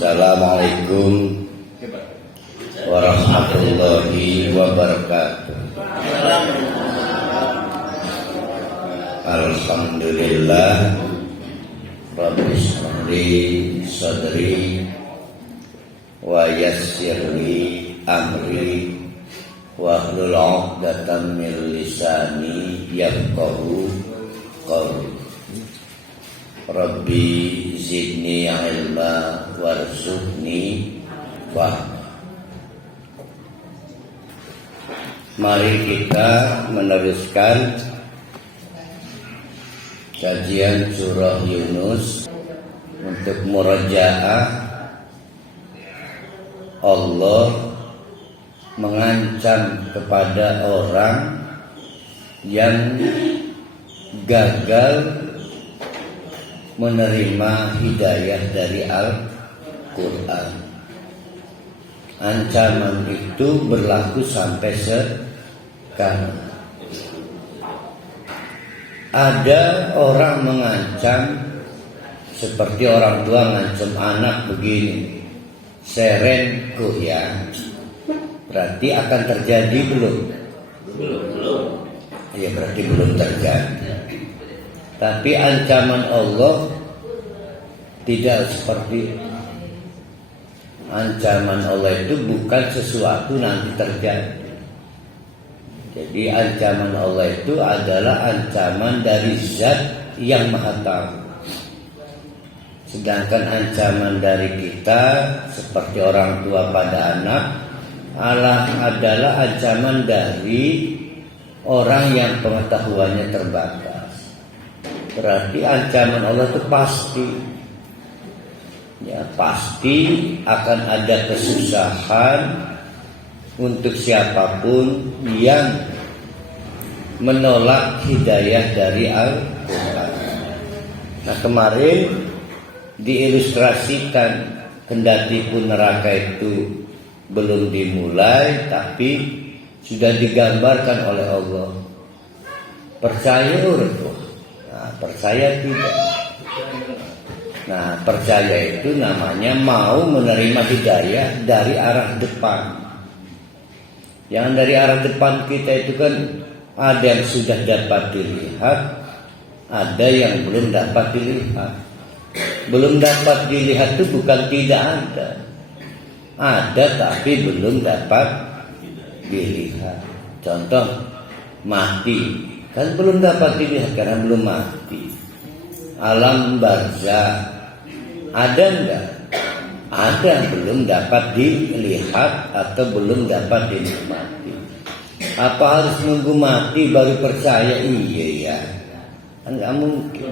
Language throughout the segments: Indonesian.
Assalamualaikum warahmatullahi wabarakatuh. Alhamdulillah Rabbi shrahli sadri wa yassirli amri wahlul 'uqdatam min lisani yafqahu qawli. Rabbi zidni ilma warzuqni fahma. Mari kita meneruskan kajian surah Yunus untuk murajaah. Allah mengancam kepada orang yang gagal menerima hidayah dari Al-Quran. Ancaman itu berlaku sampai sekarang. Ada orang mengancam seperti orang tua mengancam anak begini, seren ya, berarti akan terjadi belum? Ya berarti belum terjadi. Tapi ancaman Allah tidak seperti itu. Ancaman Allah itu bukan sesuatu nanti terjadi. Jadi ancaman Allah itu adalah ancaman dari zat yang maha tahu. Sedangkan ancaman dari kita seperti orang tua pada anak adalah ancaman dari orang yang pengetahuannya terbatas. Berarti ancaman Allah itu pasti. Ya, pasti akan ada kesusahan untuk siapapun yang menolak hidayah dari Al-Quran. Nah, kemarin diilustrasikan kendati pun neraka itu belum dimulai, tapi sudah digambarkan oleh Allah. Percaya urut, nah, percaya tidak. Nah, percaya itu namanya mau menerima hidayah dari arah depan. Yang dari arah depan kita itu kan ada yang sudah dapat dilihat, ada yang belum dapat dilihat. Belum dapat dilihat itu bukan tidak ada. Ada tapi belum dapat dilihat. Contoh mati, kan belum dapat dilihat karena belum mati. Alam barzakh ada enggak? Ada, belum dapat dilihat atau belum dapat dinikmati. Apa harus nunggu mati baru percaya? Iya ya, enggak mungkin.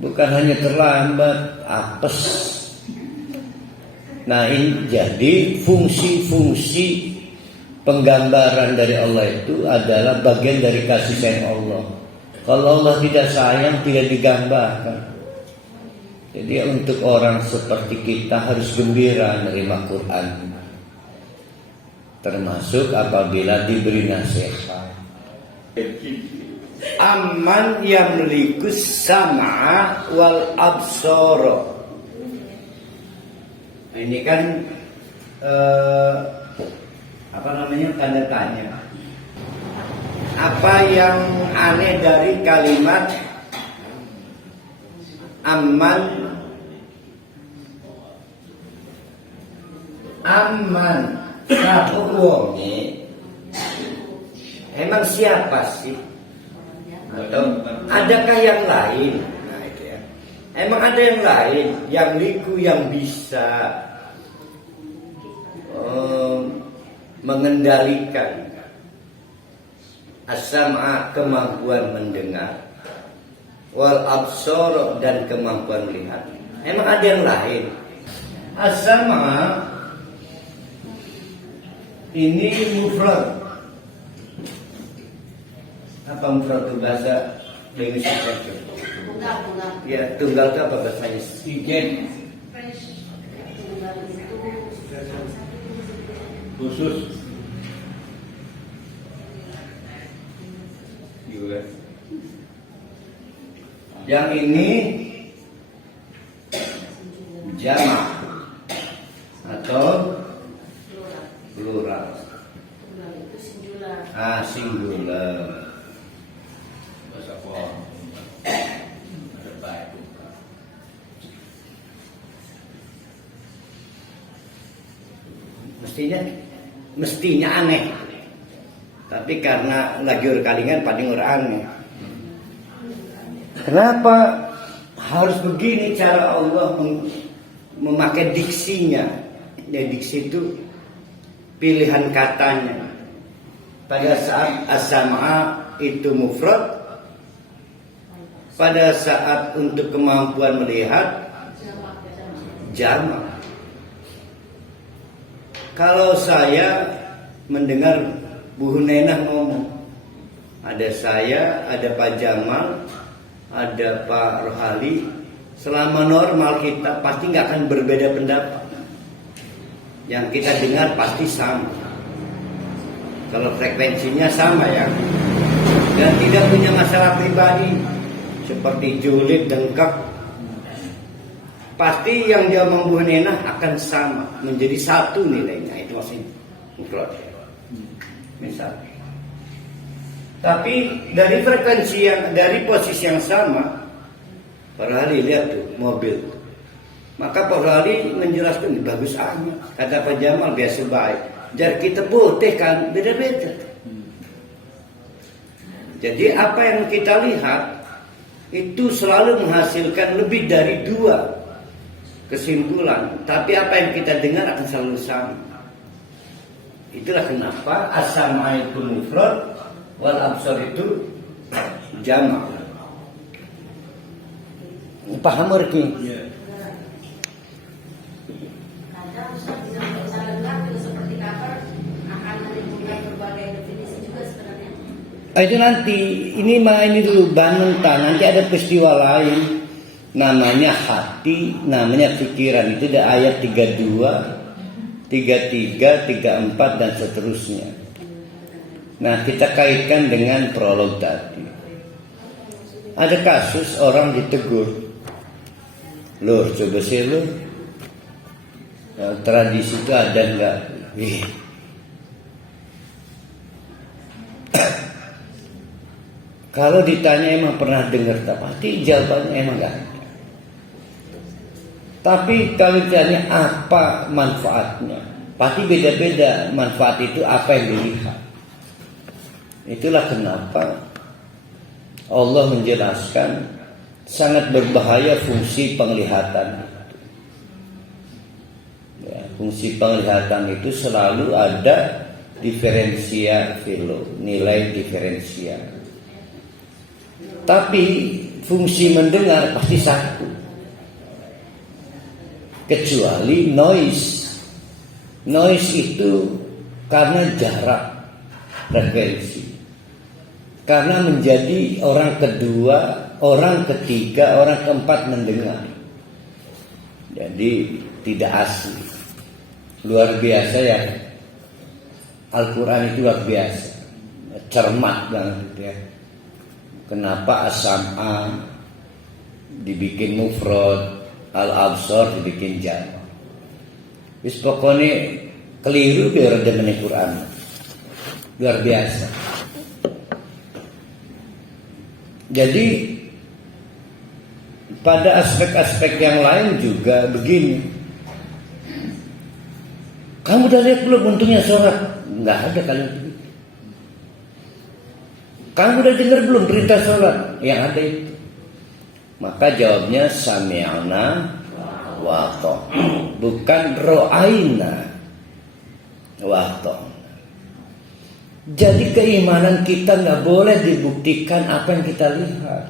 Bukan hanya terlambat, apes. Nah, ini jadi fungsi-fungsi penggambaran dari Allah itu adalah bagian dari kasih sayang Allah. Kalau Allah tidak sayang, tidak digambarkan. Jadi untuk orang seperti kita harus gembira menerima Quran, termasuk apabila diberi nasihat. Amman yamlikus sam'a wal absara. Ini kan tanda tanya. Apa yang aneh dari kalimat amman? Amman wonge. Emang siapa sih? Atau adakah yang lain? Nah, itu ya. Emang ada yang lain yang liku yang bisa mengendalikan as-sam'a, kemampuan mendengar, wal absar, dan kemampuan melihat. Emang ada yang lain? As-sam'a ini mufrad. Apa mufrad itu bahasa Indonesia? Tunggal. Ya, tunggal itu apa bahasanya? Sigen. Khusus. Yang ini jamak atau plural. Singular. Mestinya aneh, tapi karena lagi urkalingan paling aneh. Kenapa harus begini cara Allah memakai diksinya? Ya, diksi itu pilihan katanya. Pada saat as-sam'a itu mufrad, pada saat untuk kemampuan melihat jamak. Kalau saya mendengar Bu Hunenah ngomong, ada saya, ada Pak Jamal, ada Pak Rohali, selama normal kita pasti nggak akan berbeda pendapat. Yang kita dengar pasti sama. Kalau frekuensinya sama ya, dan tidak punya masalah pribadi seperti julid, dengkak, pasti yang dia omong Bu Nenah akan sama, menjadi satu nilainya. Itu maksudnya misal. Tapi dari frekuensi dari posisi yang sama, Pak Rohali lihat tuh mobil, maka Pak Rohali menjelaskan bagus amat. Kata Pak Jamal biasa baik. Jar kita putih kan beda-beda. Jadi apa yang kita lihat itu selalu menghasilkan lebih dari 2 kesimpulan, tapi apa yang kita dengar akan selalu sama. Itulah kenapa as-sam'a itu mufrad, wal absar itu jamak. Paham mereka? Itu nanti ini dulu Banenta, nanti ada peristiwa lain namanya hati, namanya pikiran. Itu ada ayat 32, 33, 34 dan seterusnya. Nah, kita kaitkan dengan prolog tadi. Ada kasus orang ditegur, "Lur, coba sih lu, tradisi itu ada enggak?" Kalau ditanya emang pernah dengar tak, pasti jawabannya emang enggak ada. Tapi kalau ditanya apa manfaatnya, pasti beda-beda manfaat itu apa yang dilihat. Itulah kenapa Allah menjelaskan sangat berbahaya fungsi penglihatan itu. Ya, fungsi penglihatan itu selalu ada diferensia filo, nilai diferensial. Tapi fungsi mendengar pasti satu, kecuali noise. Noise itu karena jarak frekuensi, karena menjadi orang kedua, orang ketiga, orang keempat mendengar. Jadi tidak asli. Luar biasa ya, Al-Quran itu luar biasa, cermat banget ya. Kenapa as-sam'a dibikin mufrad, al-absar dibikin jamak? Wis pokoknya keliru biar dengan Al-Quran. Luar biasa. Jadi pada aspek-aspek yang lain juga begini. Kamu udah lihat belum untungnya sholat? Enggak ada kalian begitu. Kamu udah dengar belum perintah sholat? Yang ada itu. Maka jawabnya sami'na wa ata'na, bukan ro'aina wa ata'na. Jadi keimanan kita nggak boleh dibuktikan apa yang kita lihat.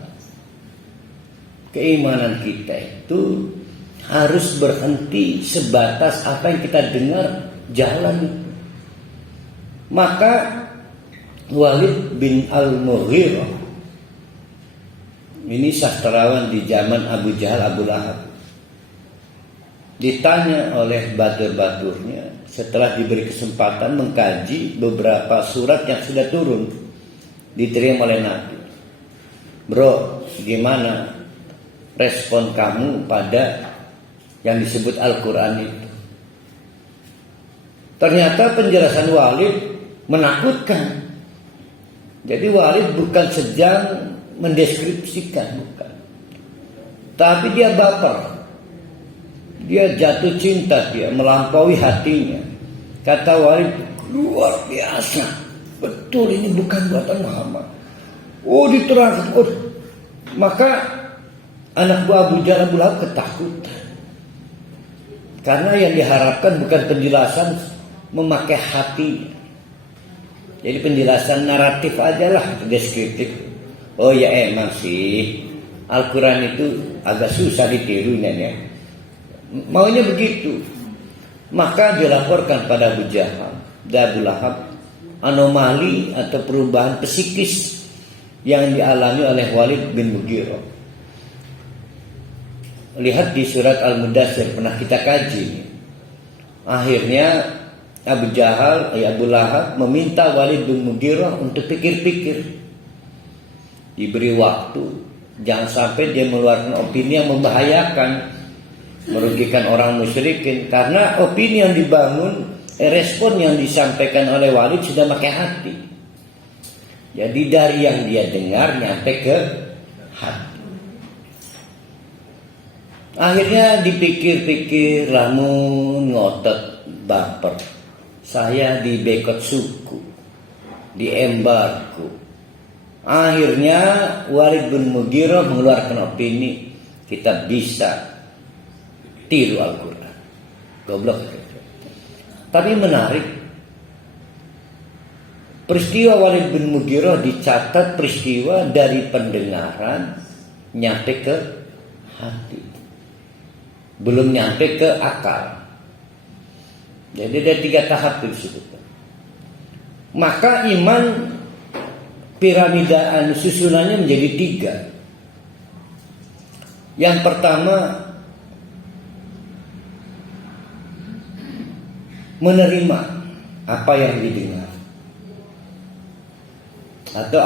Keimanan kita itu harus berhenti sebatas apa yang kita dengar, jalan itu. Maka Walid bin Al-Mughirah, ini sastrawan di zaman Abu Jahal, Abu Lahab, ditanya oleh batur-baturnya setelah diberi kesempatan mengkaji beberapa surat yang sudah turun diterima oleh Nabi. "Bro, gimana respon kamu pada yang disebut Al-Quran itu. Ternyata penjelasan Walid menakutkan. Jadi Walid bukan sedang mendeskripsikan, bukan. Tapi dia baper. Dia jatuh cinta, dia melampaui hatinya. Kata Walid, luar biasa. Betul, ini bukan buatan Muhammad. Oh, diterangkan. Oh. Maka anak buah Abu Jahal Abu Lahab ketakutan. Karena yang diharapkan bukan penjelasan memakai hati. Jadi penjelasan naratif aja lah, deskriptif. Oh ya emang sih, Al-Quran itu agak susah ditiru ya. Maunya begitu. Maka dilaporkan pada Abu Jahal dan Abu Lahab anomali atau perubahan psikis yang dialami oleh Walid bin Mughirah. Lihat di surat Al-Mudaththir, pernah kita kaji. Akhirnya Abu Jahal, Abu Lahab meminta Walid bin Mughirah untuk pikir-pikir. Diberi waktu, jangan sampai dia mengeluarkan opini yang membahayakan, merugikan orang musyrikin. Karena opini yang dibangun, respon yang disampaikan oleh Walid sudah pakai hati. Jadi dari yang dia dengar nyampe ke hati. Akhirnya dipikir-pikir, lamun ngotot baper. Saya dibekot suku, diembargo. Akhirnya Walid bin Mughirah mengeluarkan opini, kita bisa tiru Al-Quran. Goblok. Tapi menarik, peristiwa Walid bin Mughirah dicatat peristiwa dari pendengaran nyampe ke hati, belum nyampe ke akal. Jadi ada 3 tahap disebutkan. Maka iman piramidaan susunannya menjadi 3. Yang pertama, menerima apa yang didengar atau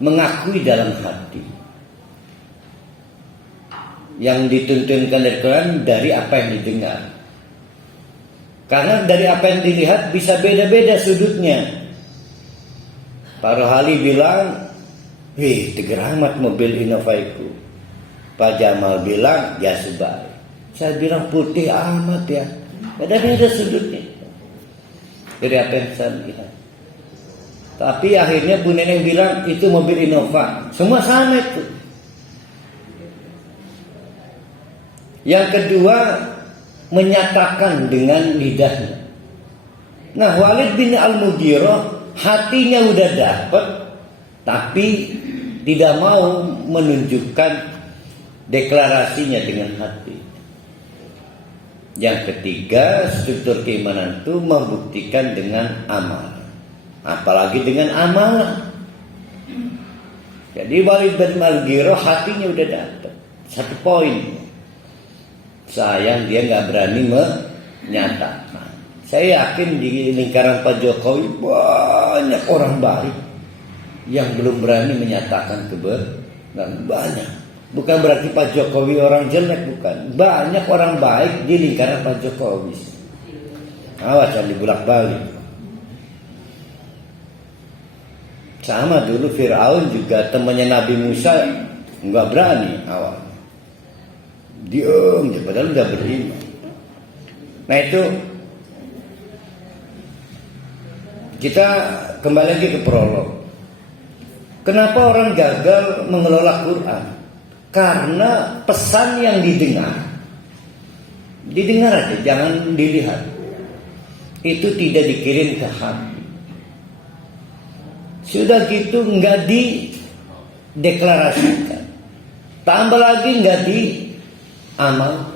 mengakui dalam hati yang dituntunkan dari Quran dari apa yang didengar. Karena dari apa yang dilihat bisa beda-beda sudutnya. Pak Rohali bilang, tegeramat mobil Innova itu. Pak Jamal bilang, ya sebaik. Saya bilang putih amat ya. Beda-beda sudutnya. Dari apa yang saya lihat. Tapi akhirnya Bu Neneng bilang, itu mobil Innova. Semua sama itu. Yang kedua, menyatakan dengan lidahnya. Nah, Walid bin Al-Mughirah hatinya udah dapat, tapi tidak mau menunjukkan deklarasinya dengan hati. Yang ketiga, struktur keimanan itu membuktikan dengan amal, apalagi dengan amalan. Jadi Walid bin Al-Mughirah hatinya udah dapat 1 poin. Sayang dia nggak berani menyatakan. Saya yakin di lingkaran Pak Jokowi banyak orang baik yang belum berani menyatakan kebenaran. Banyak. Bukan berarti Pak Jokowi orang jelek, bukan. Banyak orang baik di lingkaran Pak Jokowi. Awas jangan dibulak-balik. Sama dulu Fir'aun juga temannya Nabi Musa nggak berani awal. Diam, padahal udah beriman. Nah itu kita kembali lagi ke prolog. Kenapa orang gagal mengelola Quran? Karena pesan yang didengar aja, jangan dilihat. Itu tidak dikirim ke hati. Sudah gitu nggak dideklarasikan. Tambah lagi nggak amal.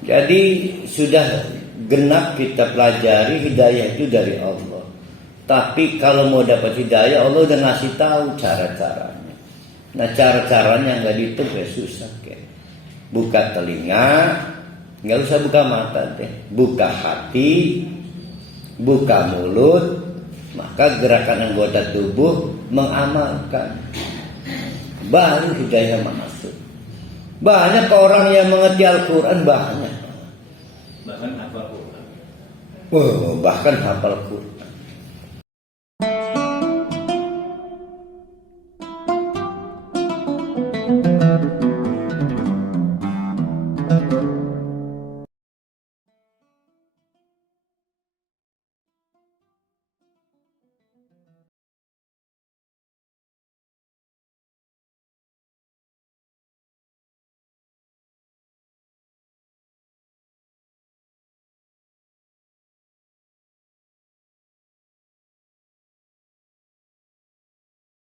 Jadi sudah genap kita pelajari hidayah itu dari Allah. Tapi kalau mau dapat hidayah, Allah udah ngasih tahu cara-caranya. Nah cara-caranya nggak dihitung ya susah kayak. Buka telinga, nggak usah buka mata deh. Buka hati, buka mulut, maka gerakan anggota tubuh mengamalkan. Baru hidayah masuk. Banyak orang yang mengerti Al-Quran, banyak. Bahkan hafal Quran. Bahkan hafal Quran.